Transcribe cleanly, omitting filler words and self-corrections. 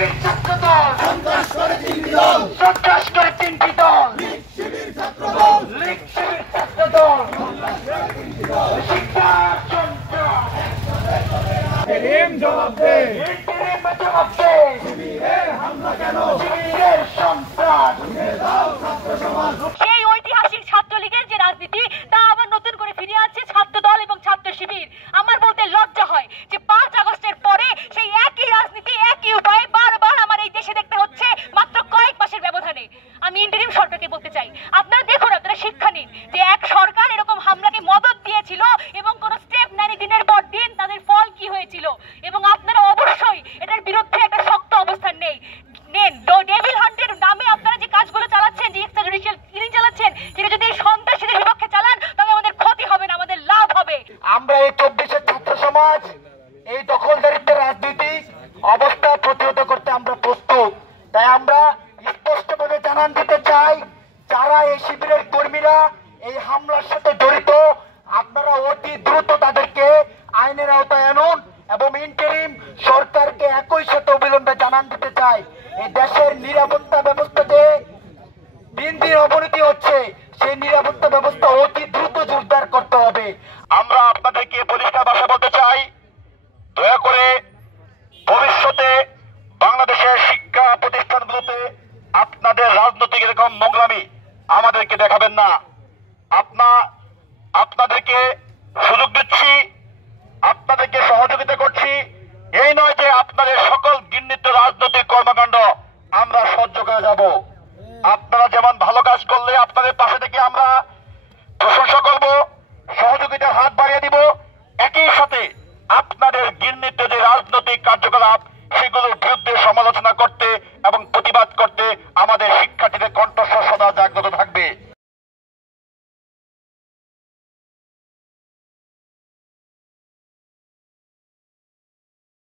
শিবির ছাত্র দল সন্ত্রাস করে তিনটি দল লীগ শিবির ছাত্র দল শিক্ষার সন্ত্রাস জবাব দে শিবিরের হামলা কেন শিবিরের সন্ত্রাস সেই ঐতিহাসিক ছাত্রলীগের যে রাজনীতি তা আবার নতুন করে ফিরে আসছে ছাত্র দল এবং ছাত্র শিবির। আমার বলতে লজ্জা হয় যে 5 আগস্টের পরে সেই একই রাজনীতি একই উপায়ে বারবার আমার এই দেশে দেখতে হচ্ছে মাত্র কয়েক মাসের ব্যবধানে। আমি ইন্টারিম সরকারকে বলতে চাই, আপনারা দেখুন, আপনারা শিক্ষা নিন যে এক সরকার এরকম হামলাকে মদদ দিয়েছিল এবং কোন স্টেপ নেয়নি দিনের পর দিন, তাদের ফল কি হয়েছিল, এবং আপনারা অবশ্যই এটার বিরুদ্ধে একটা শক্ত অবস্থান নেন। ডেভিল হান্টের নামে আপনারা যে কাজগুলো চালাচ্ছেন, যে এক্সট্রাজুডিশিয়াল কিলিং চালাচ্ছেন, সেটা যদি এই সন্ত্রাসীদের বিপক্ষে চালান তবে আমাদের ক্ষতি হবে না, আমাদের লাভ হবে। আমরা এই 24-এর ছাত্র সমাজ এই দখলদারিত্বের রাজনীতি অবস্থা প্রতিহত করতে আমরা প্রস্তুত। তাই আমরা স্পষ্টভাবে জানান দিতে চাই, যারা এই শিবিরের কর্মীরা এই হামলার সাথে জড়িত, আপনারা অতি দ্রুত তাদেরকে আইনের আওতায় আনুন এবং ইন্টারিম সরকারকে একই সাথে অবিলম্বে জানান দিতে চাই, এই দেশের নিরাপত্তা ব্যবস্থাতে দিন দিন অবনতি হচ্ছে, সেই নিরাপত্তা ব্যবস্থা অতি দ্রুত জোরদার করতে হবে। আমরা আপনাদেরকে পরিষ্কার ভাষা বলতে চাই, দয়া করে ভবিষ্যতে বাংলাদেশের শিক্ষা প্রতিষ্ঠানগুলোতে আপনাদের রাজনৈতিক এরকম নোংরামি আমাদেরকে দেখাবেন না। আপনাদেরকে সুযোগ দিচ্ছি, আপনাদেরকে সহযোগিতা করছি, এই নয় যে আপনাদের সকল ঘৃণিত রাজনৈতিক কর্মকাণ্ড আমরা সহ্য করে যাব। আপনারা যেমন ভালো কাজ করলে আপনাদের পাশে থেকে আমরা প্রশংসা করব, সহযোগিতার হাত বাড়িয়ে দিব, একই সাথে আপনাদের ঘৃণিত যে রাজনৈতিক কার্যকলাপ সেগুলোর বিরুদ্ধে সমালোচনা